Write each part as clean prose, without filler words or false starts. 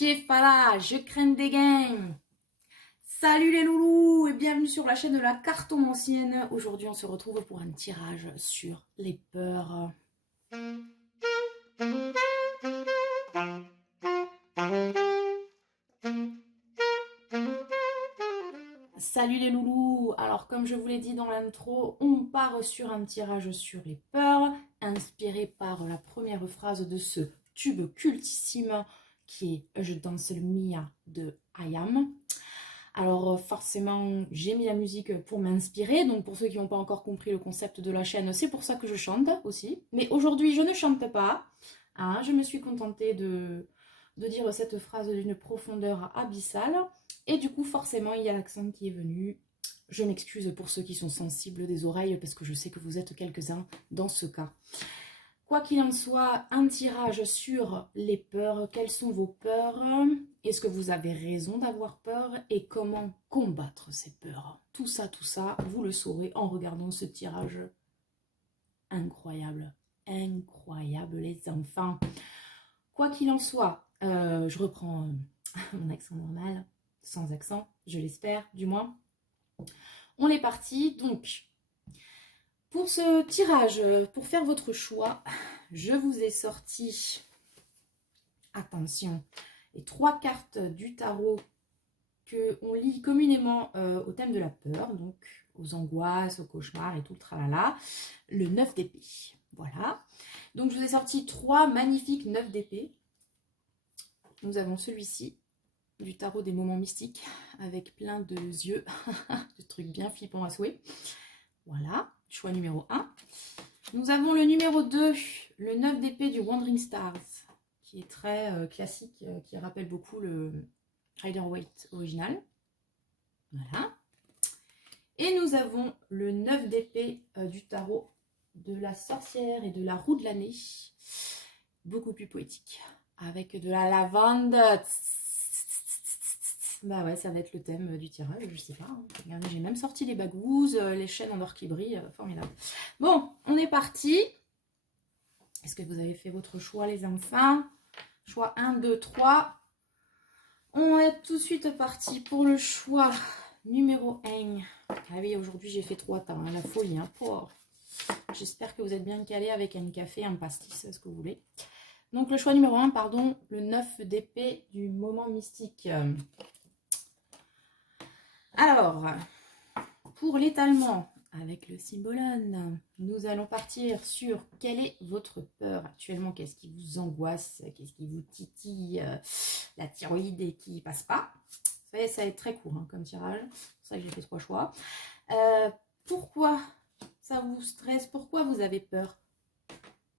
Chefala, je crains des gains. Salut les loulous et bienvenue sur la chaîne de la cartomancienne. Aujourd'hui, on se retrouve pour un tirage sur les peurs. Salut les loulous. Alors, comme je vous l'ai dit dans l'intro, on part sur un tirage sur les peurs, inspiré par la première phrase de ce tube cultissime qui est Je danse le Mia de IAM. Alors forcément, j'ai mis la musique pour m'inspirer, donc pour ceux qui n'ont pas encore compris le concept de la chaîne, c'est pour ça que je chante aussi. Mais aujourd'hui, je ne chante pas, hein, je me suis contentée de dire cette phrase d'une profondeur abyssale, et du coup forcément, il y a l'accent qui est venu. Je m'excuse pour ceux qui sont sensibles des oreilles, parce que je sais que vous êtes quelques-uns dans ce cas. Quoi qu'il en soit, un tirage sur les peurs. Quelles sont vos peurs? Est-ce que vous avez raison d'avoir peur? Et comment combattre ces peurs? Tout ça, vous le saurez en regardant ce tirage incroyable. Incroyable, les enfants. Quoi qu'il en soit, je reprends mon accent normal, sans accent, je l'espère, du moins. On est parti, donc... Pour ce tirage, pour faire votre choix, je vous ai sorti, attention, les 3 cartes du tarot qu'on lit communément au thème de la peur, donc aux angoisses, aux cauchemars et tout le tralala, le 9 d'épée. Voilà. Donc je vous ai sorti 3 magnifiques 9 d'épée. Nous avons celui-ci, du tarot des moments mystiques, avec plein de yeux, de trucs bien flippants à souhait. Voilà. Choix numéro 1. Nous avons le numéro 2, le 9 d'épée du Wandering Stars, qui est très classique, qui rappelle beaucoup le Rider-Waite original. Voilà. Et nous avons le 9 d'épée du tarot de la sorcière et de la roue de l'année, beaucoup plus poétique, avec de la lavande. Bah ouais, ça va être le thème du tirage, je sais pas. Regardez, j'ai même sorti les bagouzes, les chaînes en or qui brillent, formidable. Bon, on est parti. Est-ce que vous avez fait votre choix, les enfants? Choix 1, 2, 3. On est tout de suite parti pour le choix numéro 1. Ah oui, aujourd'hui j'ai fait 3 temps, hein, la folie. Hein. Oh. J'espère que vous êtes bien calés avec un café, un pastis, ce que vous voulez. Donc le choix numéro 1, pardon, le 9 d'épée du moment mystique. Alors, pour l'étalement avec le symbolone, nous allons partir sur quelle est votre peur actuellement, qu'est-ce qui vous angoisse, qu'est-ce qui vous titille, la thyroïde et qui passe pas. Vous savez, ça va être très court hein, comme tirage, c'est pour ça que j'ai fait 3 choix. Pourquoi ça vous stresse? Pourquoi vous avez peur?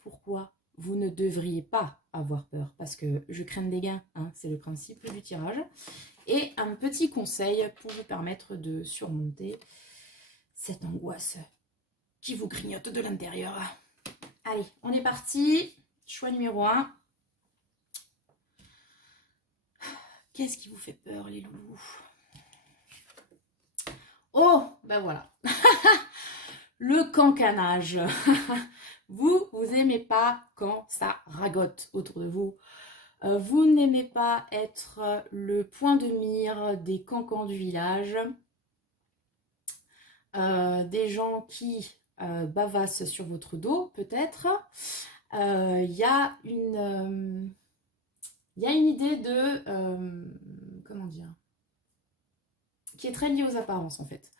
Pourquoi vous ne devriez pas avoir peur? Parce que je crains des gains, hein, c'est le principe du tirage. Et un petit conseil pour vous permettre de surmonter cette angoisse qui vous grignote de l'intérieur. Allez, on est parti. Choix numéro 1. Qu'est-ce qui vous fait peur, les loulous? Oh, ben voilà. Le cancanage. Vous aimez pas quand ça ragote autour de vous. Vous n'aimez pas être le point de mire des cancans du village, des gens qui bavassent sur votre dos, peut-être. Il y a une idée de, comment dire, qui est très liée aux apparences en fait.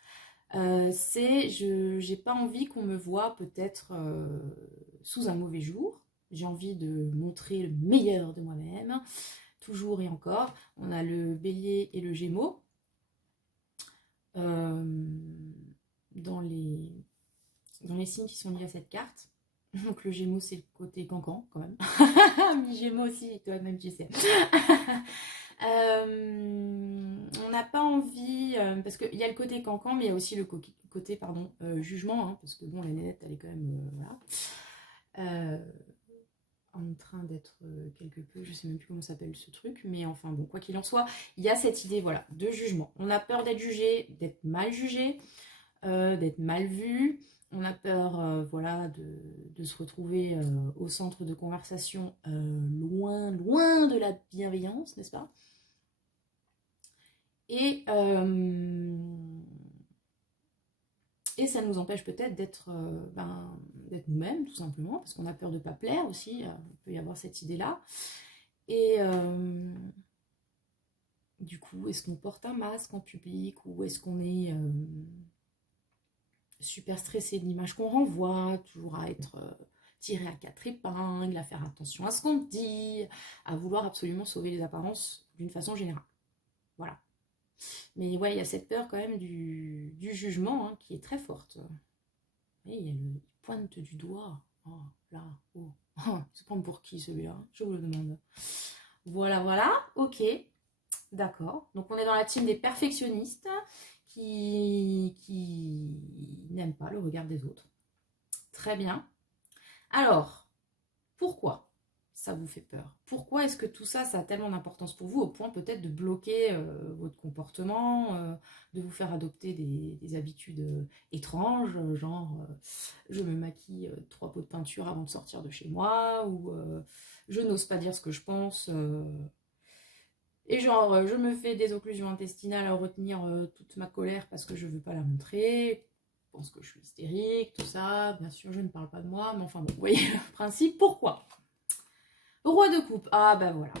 J'ai pas envie qu'on me voie peut-être sous un mauvais jour. J'ai envie de montrer le meilleur de moi-même, toujours et encore. On a le bélier et le gémeaux. Dans les signes qui sont liés à cette carte. Donc le gémeaux, c'est le côté cancan, quand même. Mi gémeaux aussi, toi-même, tu sais. On n'a pas envie, parce qu'il y a le côté cancan, mais il y a aussi le côté jugement, hein, parce que bon, la nénette, elle est quand même, voilà. En train d'être quelque peu, je sais même plus comment s'appelle ce truc, mais enfin bon, quoi qu'il en soit, il y a cette idée, voilà, de jugement. On a peur d'être jugé, d'être mal vu, On a peur, voilà, de se retrouver au centre de conversation, loin, loin de la bienveillance, n'est-ce pas? Et ça nous empêche peut-être d'être nous-mêmes, tout simplement, parce qu'on a peur de ne pas plaire aussi, il peut y avoir cette idée-là. Et du coup, est-ce qu'on porte un masque en public ou est-ce qu'on est super stressé de l'image qu'on renvoie, toujours à être tiré à quatre épingles, à faire attention à ce qu'on dit, à vouloir absolument sauver les apparences d'une façon générale. Voilà. Mais ouais, il y a cette peur quand même du jugement hein, qui est très forte. Et il y a le pointe du doigt. Oh, là, oh. C'est prendre pour qui celui-là? Je vous le demande. Voilà, voilà, ok. D'accord. Donc on est dans la team des perfectionnistes qui n'aiment pas le regard des autres. Très bien. Alors, pourquoi ça vous fait peur? Pourquoi est-ce que tout ça, ça a tellement d'importance pour vous au point peut-être de bloquer votre comportement, de vous faire adopter des habitudes étranges, genre je me maquille 3 pots de peinture avant de sortir de chez moi, ou je n'ose pas dire ce que je pense, et genre je me fais des occlusions intestinales à retenir toute ma colère parce que je veux pas la montrer, je pense que je suis hystérique, tout ça, bien sûr je ne parle pas de moi, mais enfin bon, vous voyez le principe. Pourquoi? Roi de coupe, ah ben voilà.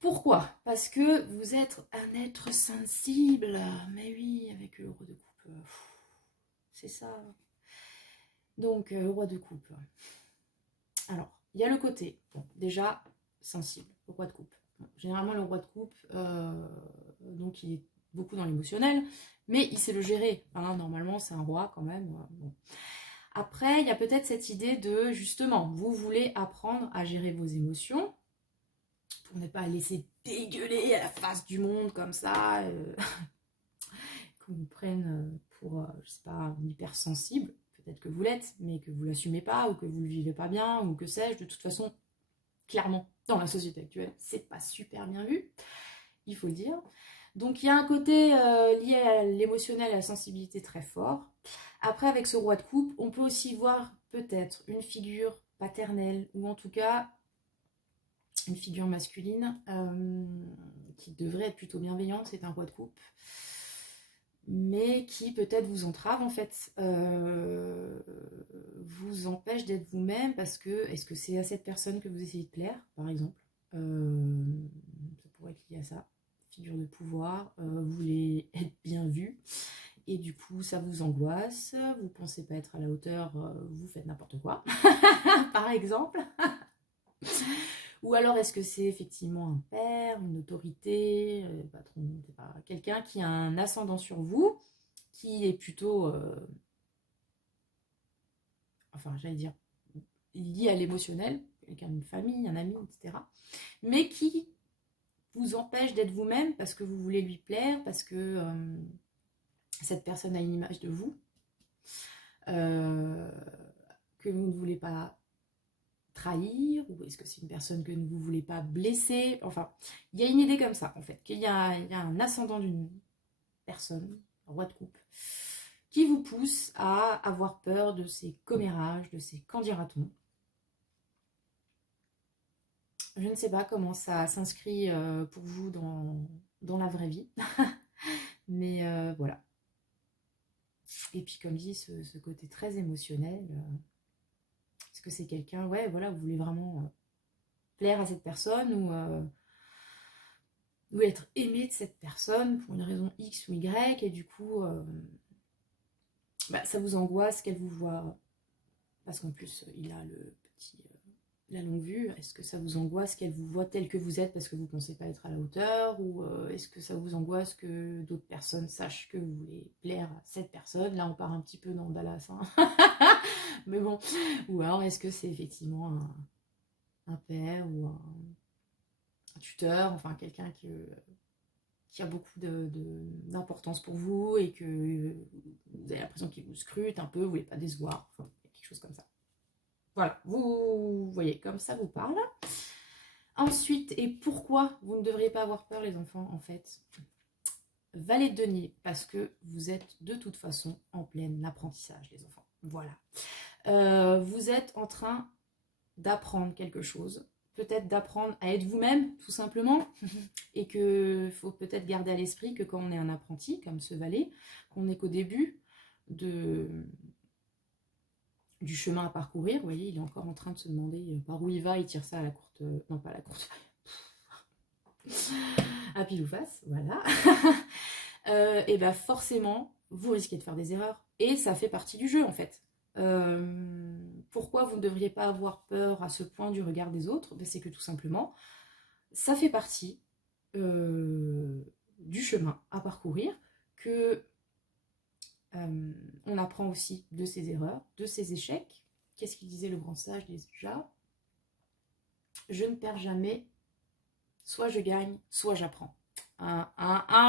Pourquoi? Parce que vous êtes un être sensible. Mais oui, avec le roi de coupe, c'est ça. Donc, roi de coupe. Alors, il y a le côté, bon, déjà, sensible, le roi de coupe. Bon, généralement, le roi de coupe, donc il est beaucoup dans l'émotionnel, mais il sait le gérer. Hein, normalement, c'est un roi quand même. Bon. Après, il y a peut-être cette idée de, justement, vous voulez apprendre à gérer vos émotions, pour ne pas laisser dégueuler à la face du monde comme ça, qu'on vous prenne pour, je sais pas, un hypersensible, peut-être que vous l'êtes, mais que vous l'assumez pas, ou que vous le vivez pas bien, ou que sais-je, de toute façon, clairement, dans la société actuelle, c'est pas super bien vu, il faut le dire. Donc il y a un côté lié à l'émotionnel, à la sensibilité très fort. Après, avec ce roi de coupe, on peut aussi voir peut-être une figure paternelle, ou en tout cas une figure masculine qui devrait être plutôt bienveillante, c'est un roi de coupe, mais qui peut-être vous entrave en fait, vous empêche d'être vous-même parce que, est-ce que c'est à cette personne que vous essayez de plaire, par exemple, ça pourrait être lié à ça, figure de pouvoir, vous voulez être bien vu, et du coup ça vous angoisse, vous pensez pas être à la hauteur, vous faites n'importe quoi, par exemple. Ou alors est-ce que c'est effectivement un père, une autorité, patron, c'est pas, quelqu'un qui a un ascendant sur vous, qui est plutôt, enfin j'allais dire, lié à l'émotionnel, quelqu'un d'une famille, un ami, etc. Mais qui vous empêche d'être vous-même parce que vous voulez lui plaire, parce que cette personne a une image de vous, que vous ne voulez pas trahir, ou est-ce que c'est une personne que vous ne voulez pas blesser, enfin, il y a une idée comme ça, en fait, qu'il y a un ascendant d'une personne, un roi de coupe, qui vous pousse à avoir peur de ces commérages, de ces qu'en dira-t-on. Je ne sais pas comment ça s'inscrit pour vous dans la vraie vie, mais voilà. Et puis comme dit, ce côté très émotionnel, est-ce que c'est quelqu'un, ouais, voilà, vous voulez vraiment plaire à cette personne, ou être aimé de cette personne pour une raison X ou Y, et du coup, ça vous angoisse qu'elle vous voit, parce qu'en plus, il a la longue vue. Est-ce que ça vous angoisse qu'elle vous voit tel que vous êtes parce que vous ne pensez pas être à la hauteur, ou est-ce que ça vous angoisse que d'autres personnes sachent que vous voulez plaire à cette personne? Là, on part un petit peu dans Dallas, hein. Mais bon, ou alors est-ce que c'est effectivement un père ou un tuteur, enfin quelqu'un qui a beaucoup d'importance pour vous et que vous avez l'impression qu'il vous scrute un peu, vous ne voulez pas décevoir, enfin, quelque chose comme ça. Voilà, vous voyez, comme ça vous parle. Ensuite, et pourquoi vous ne devriez pas avoir peur, les enfants, en fait? Valet de denier, parce que vous êtes de toute façon en plein apprentissage, les enfants. Voilà. Vous êtes en train d'apprendre quelque chose. Peut-être d'apprendre à être vous-même, tout simplement. Et qu'il faut peut-être garder à l'esprit que quand on est un apprenti, comme ce valet, qu'on n'est qu'au début du chemin à parcourir. Vous voyez, il est encore en train de se demander par où il va. Il tire ça à la courte... non, pas à la courte... à pile ou face, voilà. Et bien forcément, vous risquez de faire des erreurs. Et ça fait partie du jeu, en fait. Pourquoi vous ne devriez pas avoir peur à ce point du regard des autres? C'est que tout simplement, ça fait partie du chemin à parcourir, que on apprend aussi de ses erreurs, de ses échecs. Qu'est-ce qu'il disait le grand sage déjà? Je ne perds jamais, soit je gagne, soit j'apprends.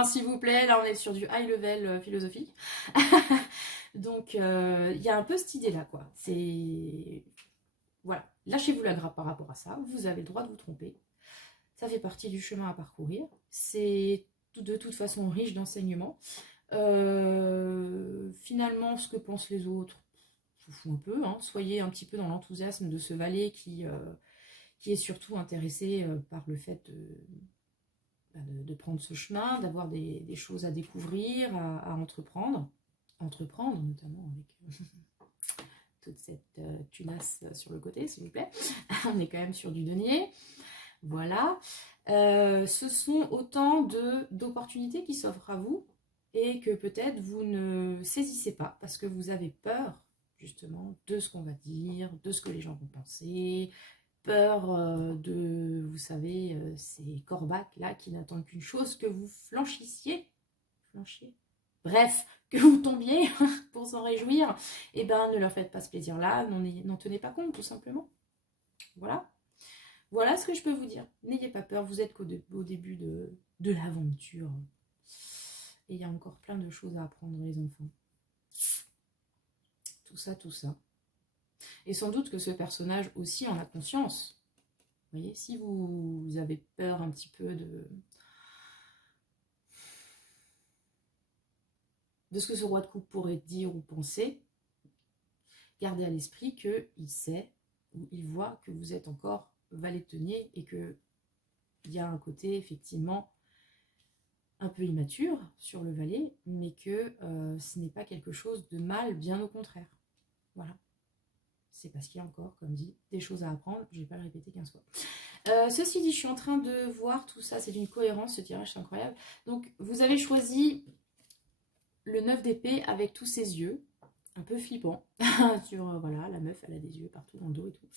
S'il vous plaît, là on est sur du high level philosophique. Donc il y a un peu cette idée là, quoi. C'est... Voilà, lâchez-vous la grappe par rapport à ça, vous avez le droit de vous tromper. Ça fait partie du chemin à parcourir. C'est de toute façon riche d'enseignements. Finalement, ce que pensent les autres, je vous fous un peu. Hein. Soyez un petit peu dans l'enthousiasme de ce valet qui est surtout intéressé par le fait de prendre ce chemin, d'avoir des choses à découvrir, à entreprendre. Entreprendre, notamment avec toute cette tunasse sur le côté, s'il vous plaît. On est quand même sur du denier. Voilà. Ce sont autant d'opportunités qui s'offrent à vous et que peut-être vous ne saisissez pas parce que vous avez peur, justement, de ce qu'on va dire, de ce que les gens vont penser, peur de, vous savez, ces corbacs-là qui n'attendent qu'une chose, que vous flanchissiez. Flanchiez. Bref, que vous tombiez pour s'en réjouir, et ben ne leur faites pas ce plaisir-là, n'en tenez pas compte, tout simplement. Voilà. Voilà ce que je peux vous dire. N'ayez pas peur, vous êtes au début de l'aventure. Et il y a encore plein de choses à apprendre, les enfants. Tout ça, tout ça. Et sans doute que ce personnage aussi en a conscience. Vous voyez, si vous avez peur un petit peu de ce que ce roi de coupe pourrait dire ou penser, gardez à l'esprit qu'il sait ou il voit que vous êtes encore valet de denier et qu'il y a un côté effectivement un peu immature sur le valet, mais que ce n'est pas quelque chose de mal, bien au contraire. Voilà. C'est parce qu'il y a encore, comme dit, des choses à apprendre. Je ne vais pas le répéter 15 fois. Ceci dit, je suis en train de voir tout ça. C'est d'une cohérence, ce tirage, c'est incroyable. Donc, vous avez choisi le 9 d'épée avec tous ses yeux. Un peu flippant. Sur, voilà, la meuf, elle a des yeux partout dans le dos et tout.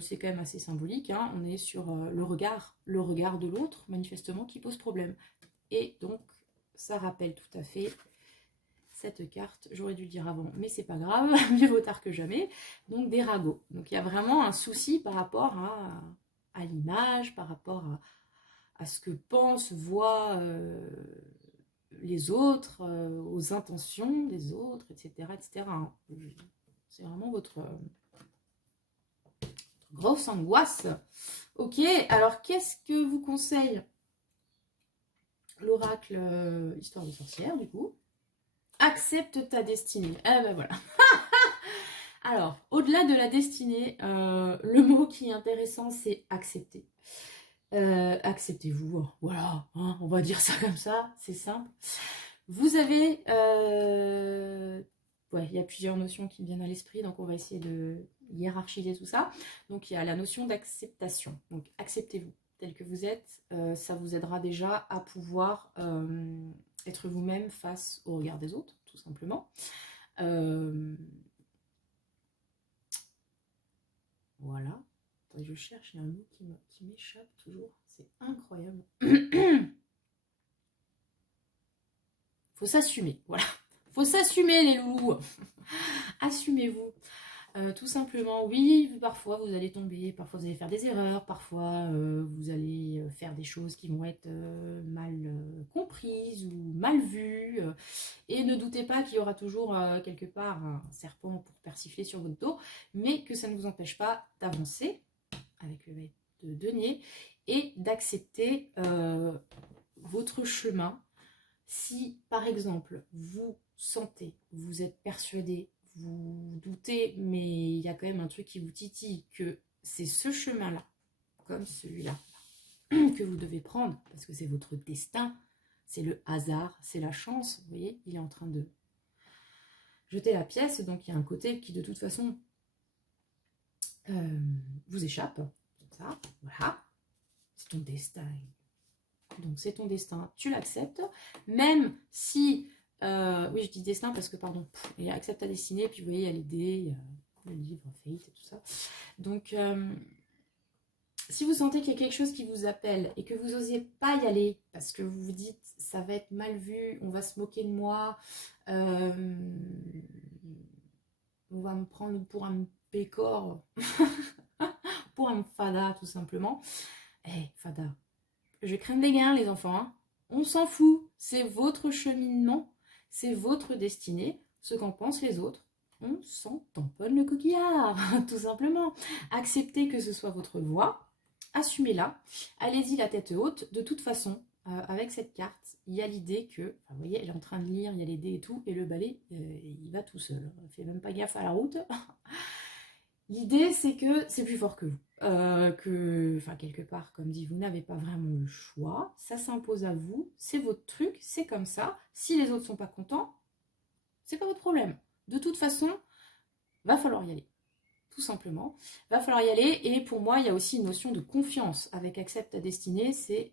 C'est quand même assez symbolique. Hein. On est sur le regard de l'autre, manifestement, qui pose problème. Et donc, ça rappelle tout à fait cette carte. J'aurais dû le dire avant, mais c'est pas grave. Mieux vaut tard que jamais. Donc, des ragots. Donc, il y a vraiment un souci par rapport à l'image, par rapport à ce que pensent, voient les autres, aux intentions des autres, etc. etc. C'est vraiment votre grosse angoisse. Ok, alors qu'est-ce que vous conseille l'oracle Histoire de sorcière, du coup? Accepte ta destinée. Eh ben voilà. Alors, au-delà de la destinée, le mot qui est intéressant, c'est accepter. Acceptez-vous, voilà, hein, on va dire ça comme ça, c'est simple. Vous avez, ouais, il y a plusieurs notions qui me viennent à l'esprit, donc on va essayer de hiérarchiser tout ça. Donc il y a la notion d'acceptation, donc acceptez-vous tel que vous êtes, ça vous aidera déjà à pouvoir être vous-même face au regard des autres, tout simplement. Voilà. Attendez, je cherche, il y a un mot qui m'échappe toujours. C'est incroyable. Faut s'assumer, voilà. Faut s'assumer, les loulous. Assumez-vous. Tout simplement, oui, parfois vous allez tomber, parfois vous allez faire des erreurs, parfois vous allez faire des choses qui vont être mal comprises ou mal vues. Et ne doutez pas qu'il y aura toujours quelque part un serpent pour persifler sur votre dos, mais que ça ne vous empêche pas d'avancer avec le maître de denier et d'accepter votre chemin. Si par exemple vous sentez, vous êtes persuadé, vous doutez, mais il y a quand même un truc qui vous titille, que c'est ce chemin-là, comme celui-là, que vous devez prendre, parce que c'est votre destin, c'est le hasard, c'est la chance, vous voyez, il est en train de jeter la pièce, donc il y a un côté qui de toute façon vous échappe, comme ça, voilà, c'est ton destin, donc c'est ton destin, tu l'acceptes, même si, oui je dis destin parce que, pardon, il y a accepte ta destinée, puis vous voyez il y a les dés, il y a le livre, Fate et tout ça, donc si vous sentez qu'il y a quelque chose qui vous appelle et que vous n'osiez pas y aller parce que vous vous dites ça va être mal vu, on va se moquer de moi, on va me prendre pour un pécor, pour un fada tout simplement. Fada, je crains des gains les enfants, hein. On s'en fout, c'est votre cheminement, c'est votre destinée, ce qu'en pensent les autres. On s'en tamponne le coquillard, tout simplement. Acceptez que ce soit votre voix. Assumez-la, allez-y la tête haute. De toute façon, avec cette carte, il y a l'idée que, enfin, vous voyez, elle est en train de lire, il y a les dés et tout, et le balai, il va tout seul. Il ne fait même pas gaffe à la route. L'idée, c'est que c'est plus fort que vous. Enfin, quelque part, comme dit, vous n'avez pas vraiment le choix. Ça s'impose à vous. C'est votre truc, c'est comme ça. Si les autres ne sont pas contents, c'est pas votre problème. De toute façon, va falloir y aller. Tout simplement. Va falloir y aller. Et pour moi, il y a aussi une notion de confiance. Avec Accepte ta destinée, c'est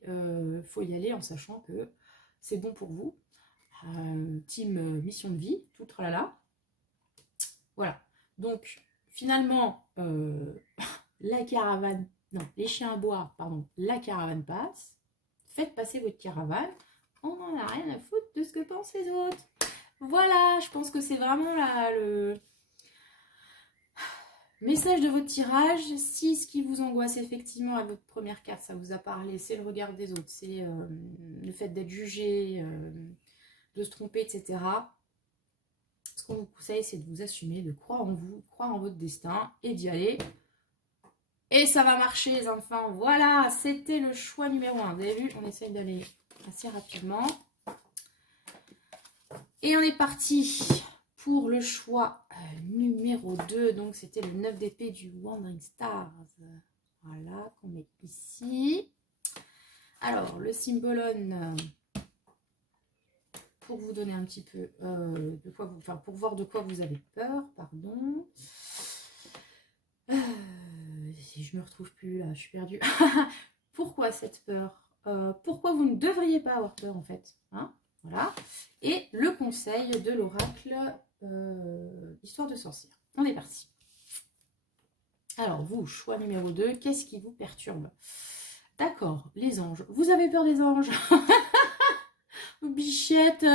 faut y aller en sachant que c'est bon pour vous. Team mission de vie, tout tralala. Voilà. Donc, finalement, la caravane, non, les chiens à bois, pardon, la caravane passe. Faites passer votre caravane. On n'en a rien à foutre de ce que pensent les autres. Voilà, je pense que c'est vraiment le message de votre tirage. Si ce qui vous angoisse effectivement à votre première carte, ça vous a parlé, c'est le regard des autres, c'est le fait d'être jugé, de se tromper, etc. Ce qu'on vous conseille, c'est de vous assumer, de croire en vous, croire en votre destin et d'y aller. Et ça va marcher les enfants. Voilà, c'était le choix numéro 1. Vous avez vu, on essaye d'aller assez rapidement. Et on est parti pour le choix numéro 2. Donc c'était le 9 d'épée du Wandering Stars. Voilà, qu'on met ici. Alors, le symbolone, pour vous donner un petit peu de quoi vous... Enfin, pour voir de quoi vous avez peur, pardon. Je me retrouve plus là, je suis perdue. Pourquoi cette peur? Pourquoi vous ne devriez pas avoir peur en fait, hein? Voilà. Et le conseil de l'oracle Histoire de sorcière. On est parti. Alors vous, choix numéro 2, qu'est-ce qui vous perturbe? D'accord, les anges. Vous avez peur des anges? Bichette.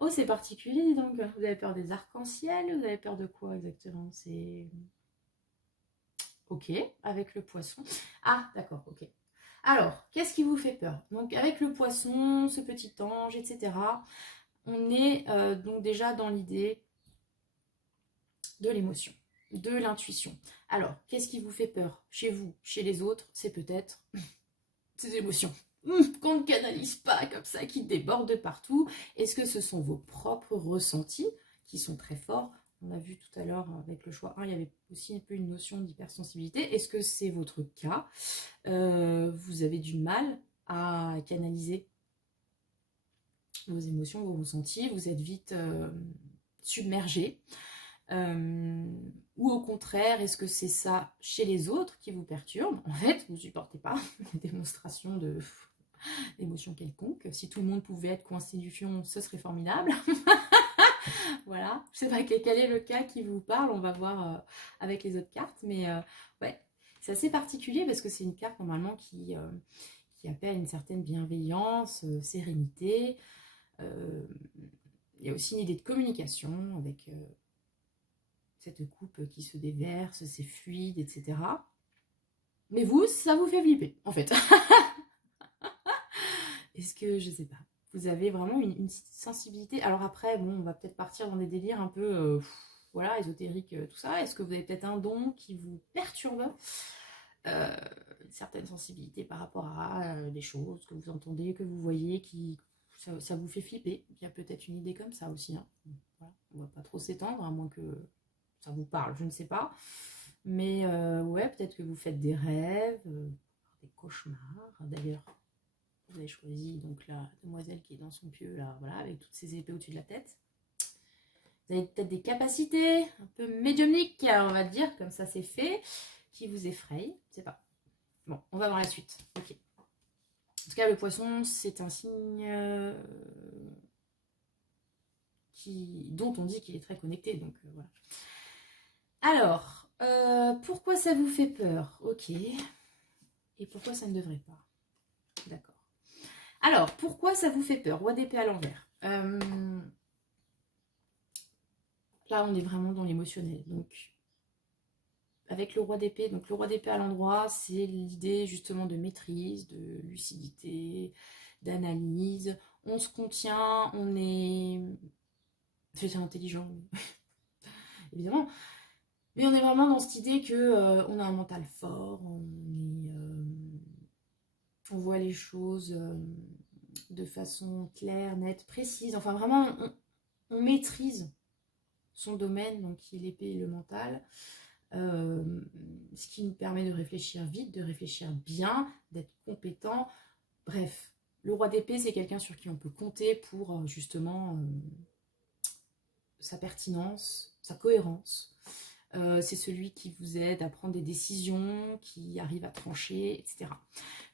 Oh, c'est particulier donc. Vous avez peur des arcs-en-ciel? Vous avez peur de quoi exactement? C'est... Ok, avec le poisson. Ah, d'accord, ok. Alors, qu'est-ce qui vous fait peur? Donc, avec le poisson, ce petit ange, etc., on est donc déjà dans l'idée de l'émotion, de l'intuition. Alors, qu'est-ce qui vous fait peur chez vous, chez les autres? C'est peut-être ces émotions qu'on ne canalise pas comme ça, qui débordent de partout. Est-ce que ce sont vos propres ressentis qui sont très forts? On a vu tout à l'heure avec le choix 1, il y avait aussi un peu une notion d'hypersensibilité. Est-ce que c'est votre cas? Vous avez du mal à canaliser vos émotions, vos ressentis, vous êtes vite submergé. Ou au contraire, est-ce que c'est ça chez les autres qui vous perturbe? En fait, vous ne supportez pas les démonstrations d'émotions quelconques. Si tout le monde pouvait être coincé du fion, ce serait formidable. Voilà, je sais pas quel est le cas qui vous parle, on va voir avec les autres cartes, mais ouais, c'est assez particulier parce que c'est une carte normalement qui appelle une certaine bienveillance, sérénité. Il y a aussi une idée de communication avec cette coupe qui se déverse, c'est fluide, etc. Mais vous, ça vous fait flipper, en fait. Est-ce que, je sais pas, vous avez vraiment une sensibilité? Alors après, bon, on va peut-être partir dans des délires un peu, voilà, ésotériques, tout ça. Est-ce que vous avez peut-être un don qui vous perturbe? Une certaine sensibilité par rapport à des choses que vous entendez, que vous voyez, ça vous fait flipper. Il y a peut-être une idée comme ça aussi, hein. Voilà. on va pas trop s'étendre, à moins que ça vous parle, je ne sais pas. Mais ouais, peut-être que vous faites des rêves, des cauchemars. D'ailleurs, vous avez choisi donc la demoiselle qui est dans son pieu, là, voilà, avec toutes ses épées au-dessus de la tête. Vous avez peut-être des capacités un peu médiumniques, on va dire, comme ça c'est fait, qui vous effrayent, je sais pas. Bon, on va voir la suite. Ok. En tout cas, le poisson, c'est un signe dont on dit qu'il est très connecté, donc voilà. Alors, pourquoi ça vous fait peur? Ok. Et pourquoi ça ne devrait pas? D'accord. Alors, pourquoi ça vous fait peur? Roi d'épée à l'envers. Là, on est vraiment dans l'émotionnel. Donc, avec le roi d'épée, donc le roi d'épée à l'endroit, c'est l'idée justement de maîtrise, de lucidité, d'analyse. On se contient, on est... Je vais dire intelligent, évidemment. Mais on est vraiment dans cette idée que on a un mental fort, on voit les choses de façon claire, nette, précise. Enfin, vraiment, on maîtrise son domaine, donc qui est l'épée et le mental. Ce qui nous permet de réfléchir vite, de réfléchir bien, d'être compétent. Bref, le roi d'épée, c'est quelqu'un sur qui on peut compter pour justement sa pertinence, sa cohérence. C'est celui qui vous aide à prendre des décisions, qui arrive à trancher, etc.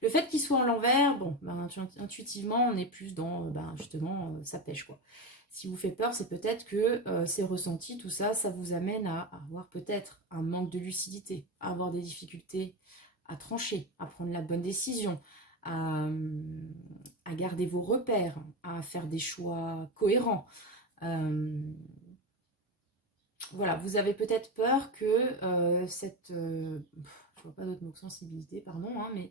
Le fait qu'il soit en l'envers, bon, ben, intuitivement, on est plus dans, justement, ça pêche, quoi. Ce qui vous fait peur, c'est peut-être que ces ressentis, tout ça, ça vous amène à avoir peut-être un manque de lucidité, à avoir des difficultés à trancher, à prendre la bonne décision, à garder vos repères, à faire des choix cohérents. Voilà, vous avez peut-être peur que cette... je vois pas d'autre mot que sensibilité, pardon, hein, mais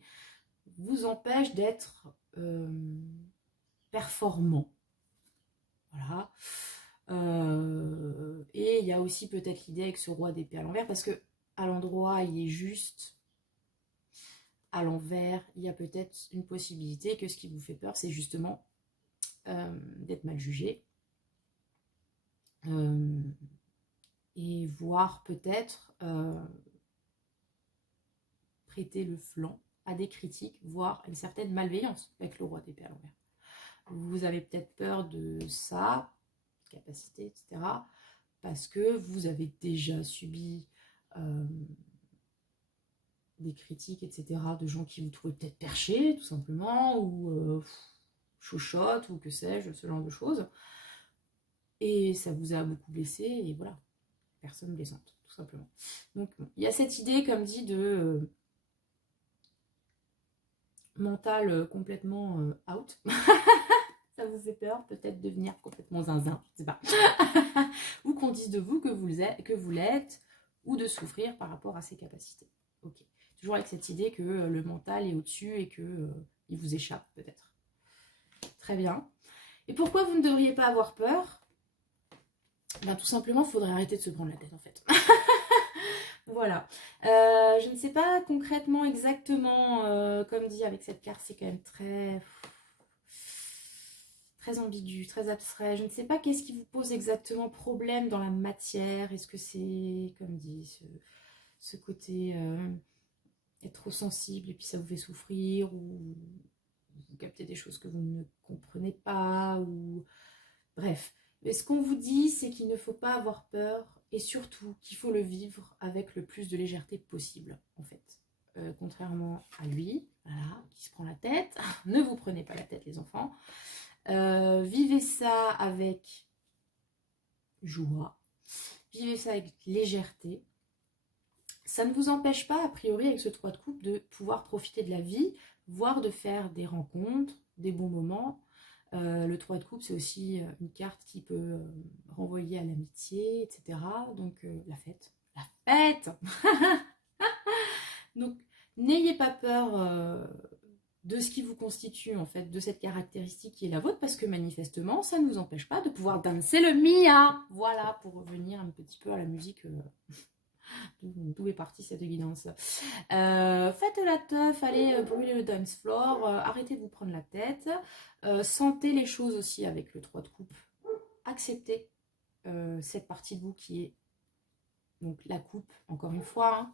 vous empêche d'être performant. Voilà. Et il y a aussi peut-être l'idée avec ce roi d'épée à l'envers, parce que à l'endroit, il est juste. À l'envers, il y a peut-être une possibilité que ce qui vous fait peur, c'est justement d'être mal jugé. Et voire peut-être prêter le flanc à des critiques, voire une certaine malveillance avec le roi d'épée à l'envers. Vous avez peut-être peur de ça, capacité, etc. Parce que vous avez déjà subi des critiques, etc. de gens qui vous trouvaient peut-être perchés, tout simplement, ou chochotte, ou que sais-je, ce genre de choses. Et ça vous a beaucoup blessé, et voilà, personne blessante, tout simplement. Donc, il y a cette idée, comme dit, de mental complètement out. Ça vous fait peur, peut-être devenir complètement zinzin, je ne sais pas. Ou qu'on dise de vous que vous l'êtes, ou de souffrir par rapport à ses capacités. Ok. Toujours avec cette idée que le mental est au-dessus et que il vous échappe, peut-être. Très bien. Et pourquoi vous ne devriez pas avoir peur? Ben, tout simplement, il faudrait arrêter de se prendre la tête, en fait. Voilà. Je ne sais pas concrètement, exactement, comme dit avec cette carte, c'est quand même très ambigu, très abstrait. Je ne sais pas qu'est-ce qui vous pose exactement problème dans la matière. Est-ce que c'est, comme dit, ce côté être trop sensible et puis ça vous fait souffrir, ou vous captez des choses que vous ne comprenez pas, ou bref. Mais ce qu'on vous dit, c'est qu'il ne faut pas avoir peur et surtout qu'il faut le vivre avec le plus de légèreté possible, en fait. Contrairement à lui, voilà, qui se prend la tête. Ne vous prenez pas la tête, les enfants. Vivez ça avec joie. Vivez ça avec légèreté. Ça ne vous empêche pas, a priori, avec ce 3 de coupe, de pouvoir profiter de la vie, voire de faire des rencontres, des bons moments. Le 3 de coupe, c'est aussi une carte qui peut renvoyer à l'amitié, etc. Donc, la fête. La fête. Donc, n'ayez pas peur de ce qui vous constitue, en fait, de cette caractéristique qui est la vôtre, parce que manifestement, ça ne nous empêche pas de pouvoir danser le Mia. Voilà, pour revenir un petit peu à la musique... D'où est partie cette guidance. Faites la teuf, allez brûler le dance floor, arrêtez de vous prendre la tête, sentez les choses aussi avec le 3 de coupe, acceptez cette partie de vous qui est donc la coupe, encore une fois, hein,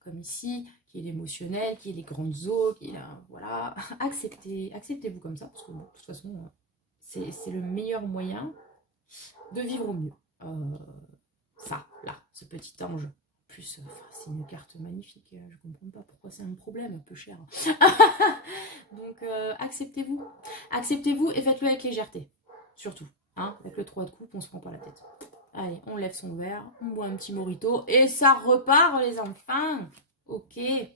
comme ici, qui est l'émotionnel, qui est les grandes eaux, qui est là, voilà. Acceptez-vous comme ça, parce que bon, de toute façon, c'est le meilleur moyen de vivre au mieux. Ça, là, ce petit ange. Plus, c'est une carte magnifique. Je comprends pas pourquoi c'est un problème, un peu cher. Donc, acceptez-vous. Acceptez-vous et faites-le avec légèreté. Surtout. Hein, avec le 3 de coupe, on se prend pas la tête. Allez, on lève son verre, on boit un petit mojito et ça repart, les enfants. Ok. C'est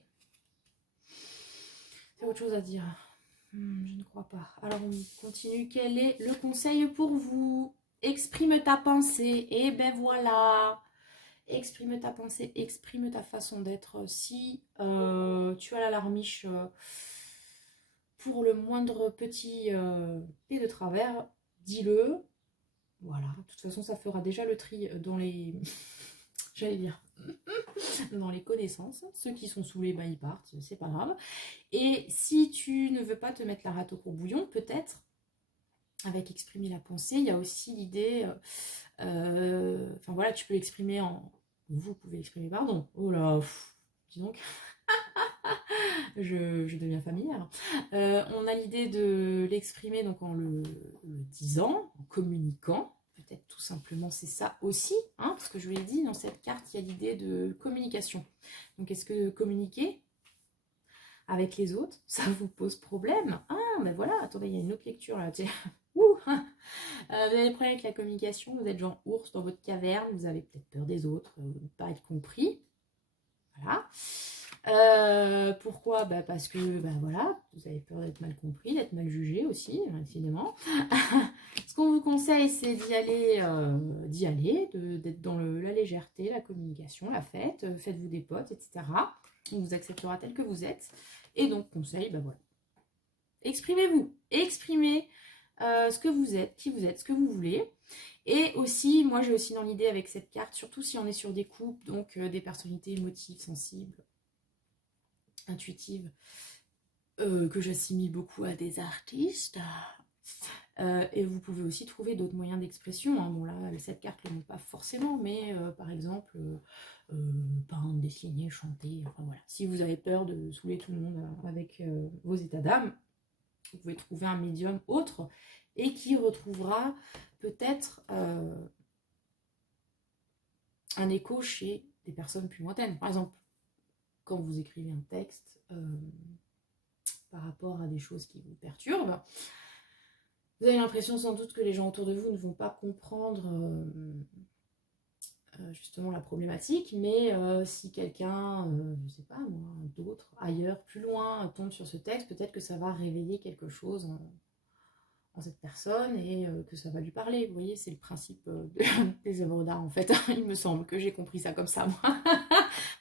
autre chose à dire. Je ne crois pas. Alors, on continue. Quel est le conseil pour vous? Exprime ta pensée. Et ben voilà. Exprime ta pensée, exprime ta façon d'être. Si tu as la larmiche pour le moindre petit et de travers, dis-le. Voilà, de toute façon, ça fera déjà le tri dans les... J'allais dire... dans les connaissances. Ceux qui sont saoulés, ben, ils partent, c'est pas grave. Et si tu ne veux pas te mettre la rate au courbouillon, peut-être, avec exprimer la pensée, il y a aussi l'idée... Enfin voilà, tu peux l'exprimer en... Vous pouvez l'exprimer, pardon. Oh là, dis donc. je deviens familière. On a l'idée de l'exprimer donc en le disant, en communiquant. Peut-être tout simplement c'est ça aussi, hein, parce que je vous l'ai dit, dans cette carte, il y a l'idée de communication. Donc est-ce que communiquer avec les autres, ça vous pose problème? Ah, ben voilà, attendez, il y a une autre lecture là, tiens. Ouh, vous avez des problèmes avec la communication, vous êtes genre ours dans votre caverne, vous avez peut-être peur des autres, de ne pas être compris. Voilà. Pourquoi? Bah parce que voilà, vous avez peur d'être mal compris, d'être mal jugé aussi, décidément. Ce qu'on vous conseille, c'est d'y aller, d'être dans la légèreté, la communication, la fête, faites-vous des potes, etc. On vous acceptera tel que vous êtes. Et donc, conseil, voilà. Exprimez-vous, exprimez ce que vous êtes, qui vous êtes, ce que vous voulez. Et aussi, moi j'ai aussi dans l'idée avec cette carte, surtout si on est sur des couples, donc des personnalités émotives, sensibles, intuitives, que j'assimile beaucoup à des artistes. Et vous pouvez aussi trouver d'autres moyens d'expression. Hein. Bon là, cette carte ne le montre pas forcément, mais par exemple, peindre, dessiner, chanter, enfin voilà. Si vous avez peur de saouler tout le monde avec vos états d'âme, vous pouvez trouver un médium autre et qui retrouvera peut-être un écho chez des personnes plus lointaines. Par exemple, quand vous écrivez un texte par rapport à des choses qui vous perturbent, vous avez l'impression sans doute que les gens autour de vous ne vont pas comprendre justement la problématique, mais si quelqu'un, je ne sais pas moi, d'autres, ailleurs, plus loin, tombe sur ce texte, peut-être que ça va réveiller quelque chose en cette personne et que ça va lui parler. Vous voyez, c'est le principe des œuvres d'art en fait. Il me semble que j'ai compris ça comme ça, moi.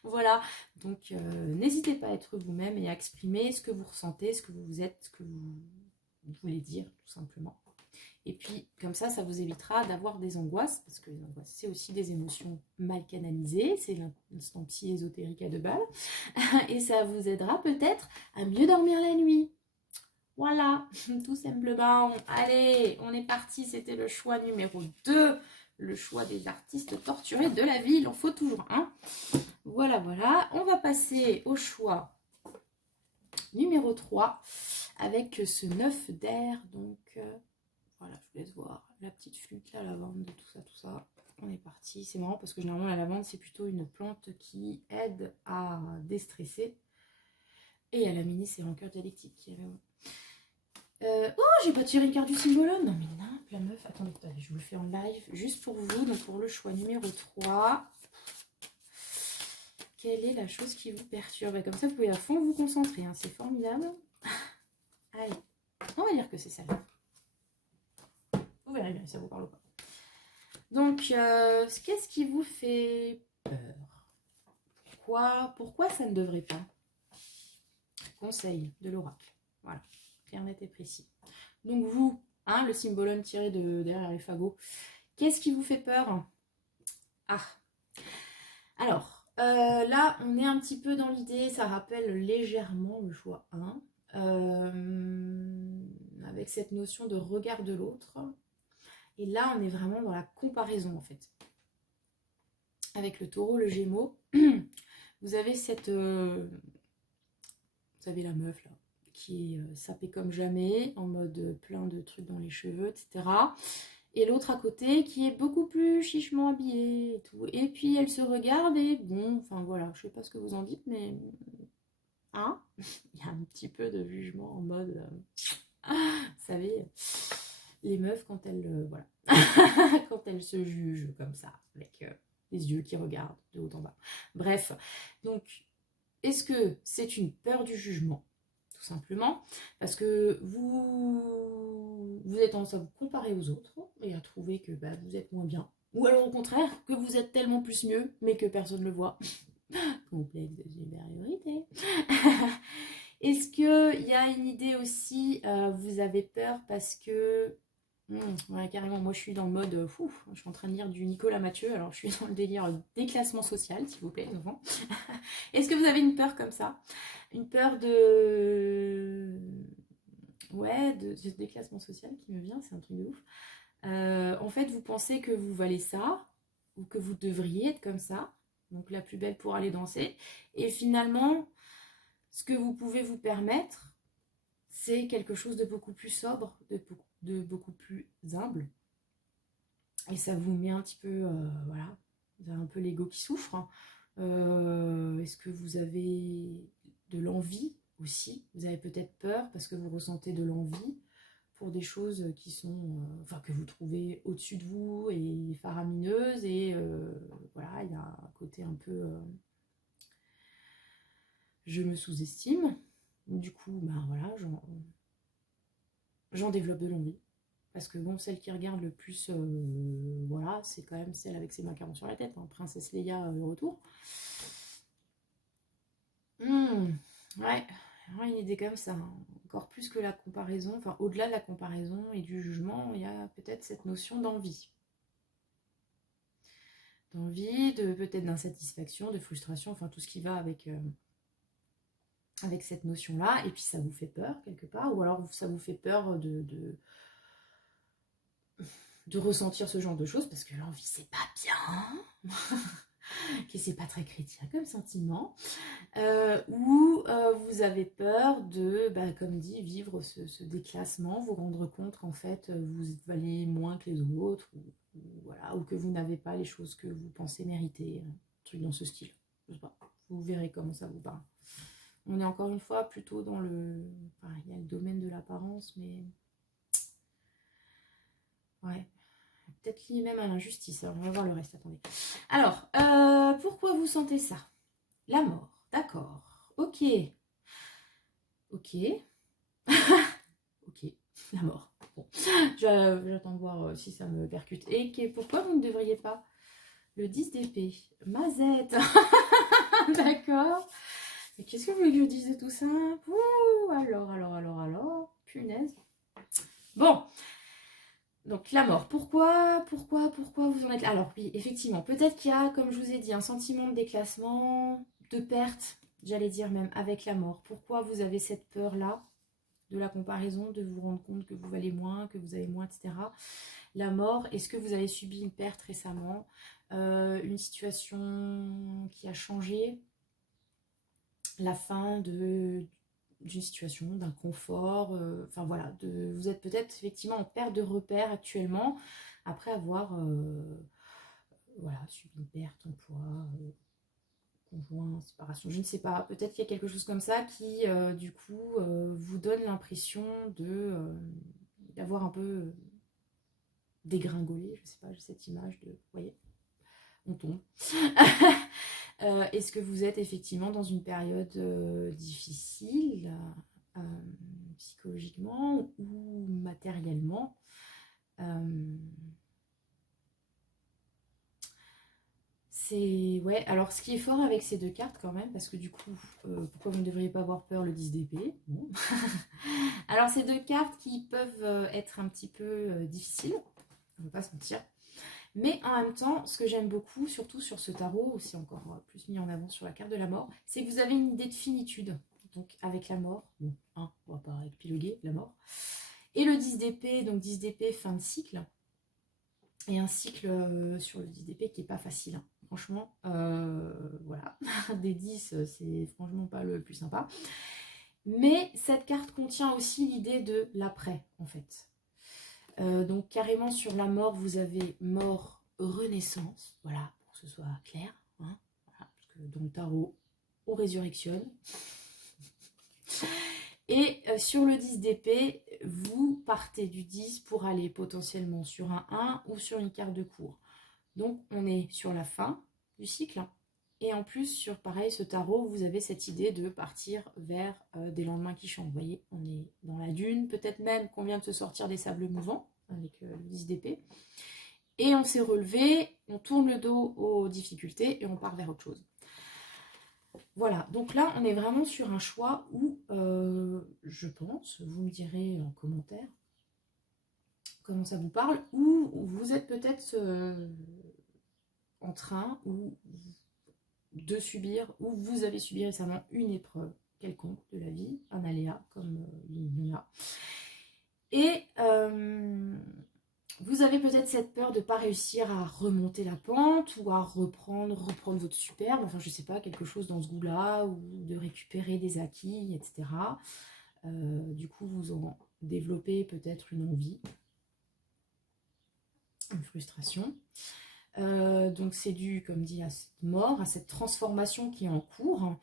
Voilà, donc n'hésitez pas à être vous-même et à exprimer ce que vous ressentez, ce que vous êtes, ce que vous voulez dire, tout simplement. Et puis, comme ça vous évitera d'avoir des angoisses, parce que les angoisses, c'est aussi des émotions mal canalisées, c'est l'instant psy ésotérique à 2 balles, et ça vous aidera peut-être à mieux dormir la nuit. Voilà, tout simplement. Allez, on est parti, c'était le choix numéro 2, le choix des artistes torturés de la vie, il en faut toujours un. Voilà, voilà, on va passer au choix numéro 3, avec ce 9 d'air, donc... voilà, je vous laisse voir la petite flûte, la lavande, tout ça. On est parti. C'est marrant parce que généralement la lavande c'est plutôt une plante qui aide à déstresser et à laminer ses rancœurs dialectiques. Oh, j'ai pas tiré une carte du symbolone. Non mais nimp, la meuf. Attendez, je vous le fais en live juste pour vous. Donc pour le choix numéro 3. Quelle est la chose qui vous perturbe? Comme ça vous pouvez à fond vous concentrer. Hein. C'est formidable. Allez, on va dire que c'est celle-là. Vous verrez bien si ça vous parle ou pas. Donc, qu'est-ce qui vous fait peur? Pourquoi ça ne devrait pas? Conseil de l'oracle. Voilà, clair, net et précis. Donc vous, hein, le symbolone tiré de derrière les fagots, qu'est-ce qui vous fait peur? Ah, alors, là, on est un petit peu dans l'idée, ça rappelle légèrement le choix 1, avec cette notion de regard de l'autre. Et là, on est vraiment dans la comparaison, en fait. Avec le taureau, le gémeaux, vous avez vous avez la meuf, là, qui est sapée comme jamais, en mode plein de trucs dans les cheveux, etc. Et l'autre à côté, qui est beaucoup plus chichement habillée et tout. Et puis, elle se regarde et bon, enfin voilà, je sais pas ce que vous en dites, mais... Hein, il y a un petit peu de jugement en mode... vous savez, les meufs, quand elles, voilà, quand elles se jugent comme ça, avec les yeux qui regardent de haut en bas. Bref, donc, est-ce que c'est une peur du jugement? Tout simplement, parce que vous êtes tendance à vous comparer aux autres et à trouver que bah, vous êtes moins bien. Ou alors au contraire, que vous êtes tellement plus mieux, mais que personne ne le voit. Complexe de supériorité. Est-ce qu'il y a une idée aussi, vous avez peur parce que... ouais, carrément, moi je suis dans le mode, je suis en train de lire du Nicolas Mathieu, alors je suis dans le délire déclassement social, s'il vous plaît, les enfants. Est-ce que vous avez une peur comme ça? Une peur de... Ouais, de ce déclassement social qui me vient, c'est un truc de ouf. En fait, vous pensez que vous valez ça, ou que vous devriez être comme ça, donc la plus belle pour aller danser, et finalement, ce que vous pouvez vous permettre, c'est quelque chose de beaucoup plus sobre, de beaucoup plus humble. Et ça vous met un petit peu, voilà, vous avez un peu l'ego qui souffre. Est-ce que vous avez de l'envie aussi? Vous avez peut-être peur parce que vous ressentez de l'envie pour des choses qui sont, enfin, que vous trouvez au-dessus de vous et faramineuses. Et voilà, il y a un côté un peu, je me sous-estime. Du coup, ben voilà, j'en développe de l'envie. Parce que bon, celle qui regarde le plus, voilà, c'est quand même celle avec ses macarons sur la tête, hein, Princesse Leia, le retour. Ouais, une idée comme ça, hein. Encore plus que la comparaison, enfin au-delà de la comparaison et du jugement, il y a peut-être cette notion d'envie. D'envie, peut-être d'insatisfaction, de frustration, enfin tout ce qui va avec cette notion-là. Et puis ça vous fait peur quelque part, ou alors ça vous fait peur de ressentir ce genre de choses, parce que l'envie c'est pas bien, que c'est pas très chrétien comme sentiment, ou vous avez peur de, bah, comme dit, vivre ce déclassement, vous rendre compte qu'en fait vous valez moins que les autres, voilà, ou que vous n'avez pas les choses que vous pensez mériter, un truc dans ce style. Je sais pas, vous verrez comment ça vous parle. On est encore une fois plutôt dans le... Enfin, il y a le domaine de l'apparence, mais... Ouais. Peut-être lié même à l'injustice. Alors, on va voir le reste, attendez. Alors, pourquoi vous sentez ça? La mort, d'accord. Ok. Ok. Ok, la mort. Bon. J'attends de voir si ça me percute. Et pourquoi vous ne devriez pas? Le 10 d'épée. Mazette. D'accord. Mais qu'est-ce que vous voulez que je dise de tout ça? Ouh, alors. Punaise. Bon. Donc la mort, pourquoi vous en êtes là? Alors oui, effectivement, peut-être qu'il y a, comme je vous ai dit, un sentiment de déclassement, de perte, j'allais dire même avec la mort. Pourquoi vous avez cette peur-là de la comparaison, de vous rendre compte que vous valez moins, que vous avez moins, etc. La mort, est-ce que vous avez subi une perte récemment, une situation qui a changé, la fin d'une situation, d'un confort, enfin voilà, vous êtes peut-être effectivement en perte de repère actuellement, après avoir voilà, subi une perte, emploi, conjoint, séparation, je ne sais pas, peut-être qu'il y a quelque chose comme ça qui du coup vous donne l'impression d'avoir un peu dégringolé, je sais pas, j'ai cette image de, vous voyez, on tombe. Est-ce que vous êtes effectivement dans une période difficile, psychologiquement ou matériellement? Ouais, alors ce qui est fort avec ces deux cartes quand même, parce que du coup, pourquoi vous ne devriez pas avoir peur, le 10 d'épée? Bon. Alors ces deux cartes qui peuvent être un petit peu difficiles, on ne va pas se mentir. Mais en même temps, ce que j'aime beaucoup, surtout sur ce tarot, c'est encore plus mis en avant sur la carte de la mort, c'est que vous avez une idée de finitude. Donc avec la mort, bon, hein, on va pas épiloguer, la mort. Et le 10 d'épée, donc 10 d'épée, fin de cycle. Et un cycle sur le 10 d'épée qui n'est pas facile. Hein. Franchement, voilà. Des 10, c'est franchement pas le plus sympa. Mais cette carte contient aussi l'idée de l'après, en fait. Donc carrément sur la mort, vous avez mort, renaissance. Voilà, pour que ce soit clair. Hein. Voilà, parce que dans le tarot, on résurrectionne. Et sur le 10 d'épée, vous partez du 10 pour aller potentiellement sur un 1 ou sur une carte de cours. Donc on est sur la fin du cycle. Et en plus, sur pareil, ce tarot, vous avez cette idée de partir vers des lendemains qui chantent. Vous voyez, on est dans la dune, peut-être même qu'on vient de se sortir des sables mouvants avec le 10 d'épée. Et on s'est relevé, on tourne le dos aux difficultés et on part vers autre chose. Voilà, donc là, on est vraiment sur un choix où, je pense, vous me direz en commentaire comment ça vous parle, ou vous êtes peut-être en train de subir, ou vous avez subi récemment une épreuve quelconque de la vie, un aléa comme il y en a. Et vous avez peut-être cette peur de ne pas réussir à remonter la pente ou à reprendre votre superbe, enfin je sais pas, quelque chose dans ce goût-là, ou de récupérer des acquis, etc. Du coup, vous en développez peut-être une envie, une frustration. Donc c'est dû, comme dit, à cette mort, à cette transformation qui est en cours.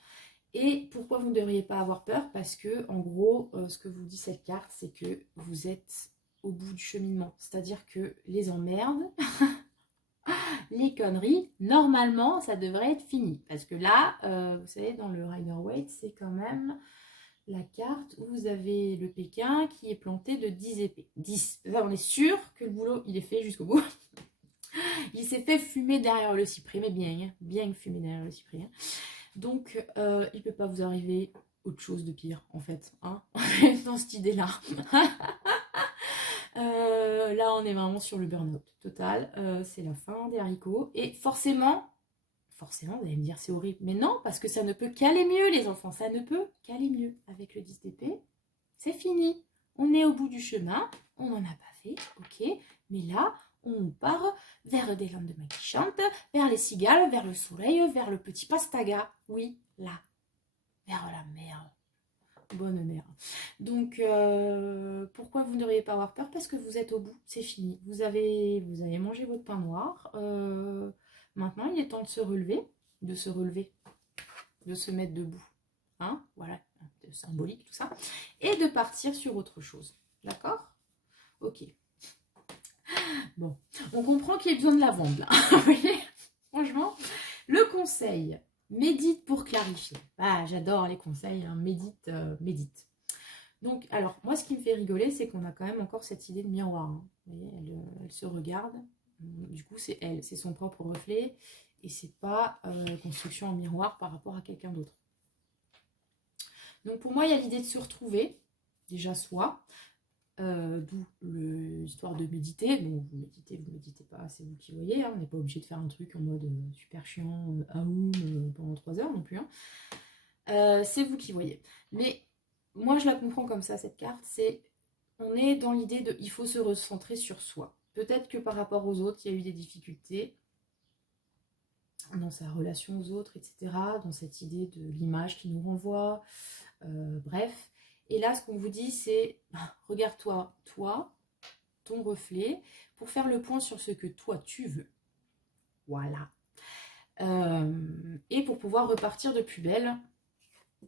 Et pourquoi vous ne devriez pas avoir peur? Parce que, en gros, ce que vous dit cette carte, c'est que vous êtes au bout du cheminement. C'est-à-dire que les emmerdes, les conneries, normalement, ça devrait être fini. Parce que là, vous savez, dans le Rider-Waite, c'est quand même la carte où vous avez le Pékin qui est planté de 10 épées. 10. Là, on est sûr que le boulot, il est fait jusqu'au bout. Il s'est fait fumer derrière le cyprès, mais bien, hein, bien fumé derrière le cyprès. Hein. Donc, il ne peut pas vous arriver autre chose de pire, en fait. Hein dans cette idée-là. Là, on est vraiment sur le burn-out total. C'est la fin des haricots. Et forcément, vous allez me dire c'est horrible. Mais non, parce que ça ne peut qu'aller mieux, les enfants. Ça ne peut qu'aller mieux. Avec le 10 d'épée, c'est fini. On est au bout du chemin. On n'en a pas fait, ok. Mais là, on part vers des lendemains qui chantent, vers les cigales, vers le soleil, vers le petit pastaga. Oui, là, vers la mer. Bonne mère. Donc, pourquoi vous ne devriez pas avoir peur? Parce que vous êtes au bout, c'est fini. Vous avez mangé votre pain noir. Maintenant, il est temps de se relever, de se mettre debout. Hein, voilà, symbolique, tout ça. Et de partir sur autre chose. D'accord? Ok. Bon, on comprend qu'il y a besoin de lavande, là. Vous voyez? Franchement, le conseil... Médite pour clarifier. Ah, j'adore les conseils, hein. Médite, médite. Donc, alors, moi, ce qui me fait rigoler, c'est qu'on a quand même encore cette idée de miroir. Hein. Vous voyez, elle se regarde. Du coup, c'est elle, c'est son propre reflet. Et c'est pas construction en miroir par rapport à quelqu'un d'autre. Donc, pour moi, il y a l'idée de se retrouver, déjà soi. D'où l'histoire de méditer. Bon, vous méditez pas, c'est vous qui voyez. Hein. On n'est pas obligé de faire un truc en mode super chiant, pendant 3 heures non plus. Hein. C'est vous qui voyez. Mais moi, je la comprends comme ça, cette carte. On est dans l'idée de il faut se recentrer sur soi. Peut-être que par rapport aux autres, il y a eu des difficultés dans sa relation aux autres, etc. Dans cette idée de l'image qui nous renvoie. Bref. Et là, ce qu'on vous dit, c'est regarde-toi, toi, ton reflet, pour faire le point sur ce que toi, tu veux. Voilà. Et pour pouvoir repartir de plus belle,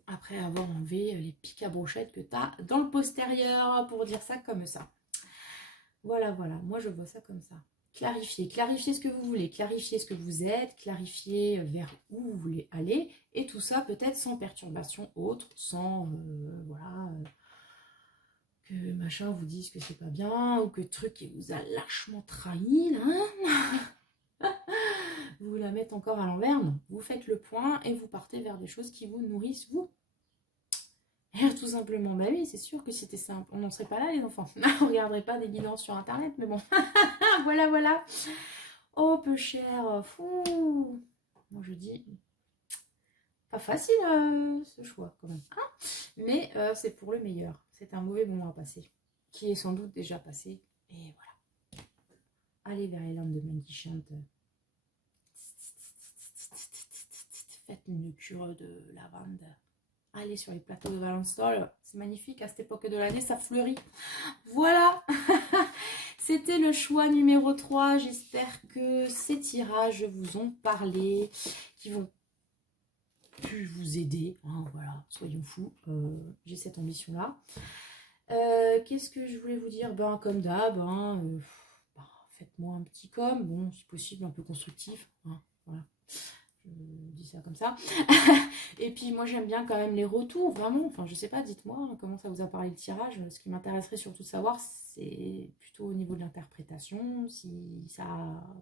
après avoir enlevé les pics à brochettes que tu as dans le postérieur, pour dire ça comme ça. Voilà, voilà. Moi, je vois ça comme ça. Clarifier ce que vous voulez, clarifier ce que vous êtes, clarifier vers où vous voulez aller, et tout ça peut-être sans perturbation autre, sans, voilà, que machin vous dise que c'est pas bien, ou que truc qui vous a lâchement trahi, là, vous la mettez encore à l'envers, non. Vous faites le point et vous partez vers des choses qui vous nourrissent, vous. Et tout simplement, bah oui, c'est sûr que si c'était simple, on n'en serait pas là, les enfants. On ne regarderait pas des guidances sur internet, mais bon. Voilà, voilà. Oh, peu cher. Fou. Moi, je dis, pas facile ce choix, quand même. Hein, mais c'est pour le meilleur. C'est un mauvais moment à passer, qui est sans doute déjà passé. Et voilà. allez vers les lampes de Magnificent. Faites une cure de lavande. Allez sur les plateaux de Valensole. C'est magnifique, à cette époque de l'année, ça fleurit. Voilà. C'était le choix numéro 3. J'espère que ces tirages vous ont parlé, qui vont pu vous aider. Hein, voilà, soyons fous. J'ai cette ambition-là. Qu'est-ce que je voulais vous dire? Ben, comme d'hab, hein, faites-moi un petit com. Bon, si possible, un peu constructif. Hein, voilà. Je dis ça comme ça. Et puis moi j'aime bien quand même les retours, vraiment. Enfin je sais pas, dites-moi comment ça vous a parlé le tirage. Ce qui m'intéresserait surtout de savoir, c'est plutôt au niveau de l'interprétation, si ça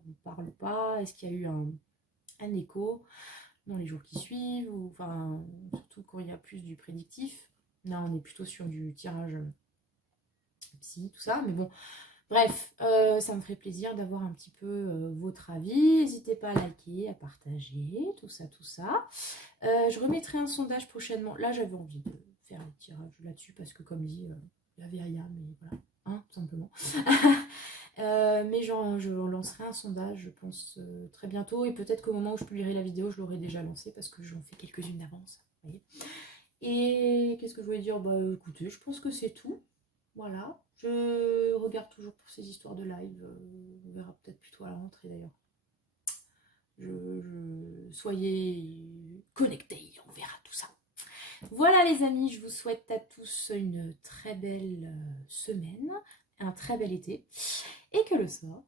vous parle ou pas, est-ce qu'il y a eu un écho dans les jours qui suivent, ou enfin surtout quand il y a plus du prédictif. Là on est plutôt sur du tirage psy, tout ça, mais bon. Bref, ça me ferait plaisir d'avoir un petit peu votre avis. N'hésitez pas à liker, à partager, tout ça, tout ça. Je remettrai un sondage prochainement. Là, j'avais envie de faire un tirage là-dessus parce que, comme dit, il y avait rien, mais voilà, hein, tout simplement. Mais je lancerai un sondage, je pense, très bientôt. Et peut-être qu'au moment où je publierai la vidéo, je l'aurai déjà lancé parce que j'en fais quelques-unes d'avance. Et qu'est-ce que je voulais dire? Bah écoutez, je pense que c'est tout. Voilà, je regarde toujours pour ces histoires de live, on verra peut-être plutôt à la rentrée d'ailleurs. Soyez connectés, on verra tout ça. Voilà les amis, je vous souhaite à tous une très belle semaine, un très bel été, et que le sort